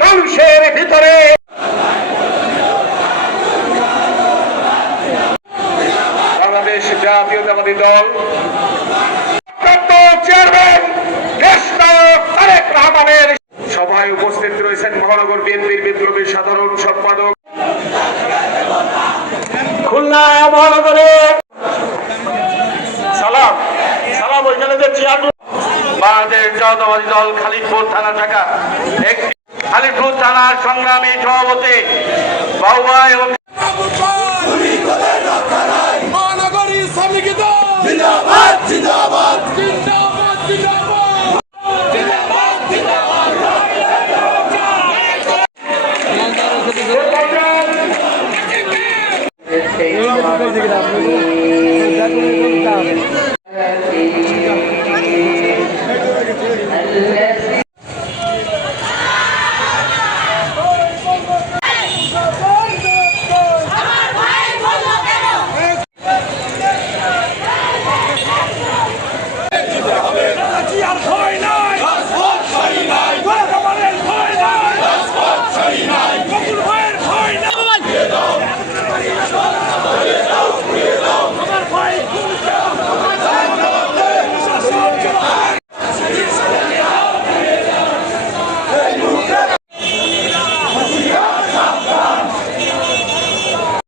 মানুষের ভিতরে। বাংলাদেশ জাতীয়তাবাদী দল। চেয়ারম্যান তারেক রহমানের সভায় উপস্থিত রয়েছেন মহানগর বিএনপির বিপ্লবী সাধারণ সম্পাদক খুলনা করে। সালাম সালাম, ওইখানে যে চেয়ার বাংলাদেশ জাতীয়তাবাদী দল খালিদপুর থানা একটি খালিদপুর থানার সংগ্রামী সভাপতি বাউবা এবং Gracias.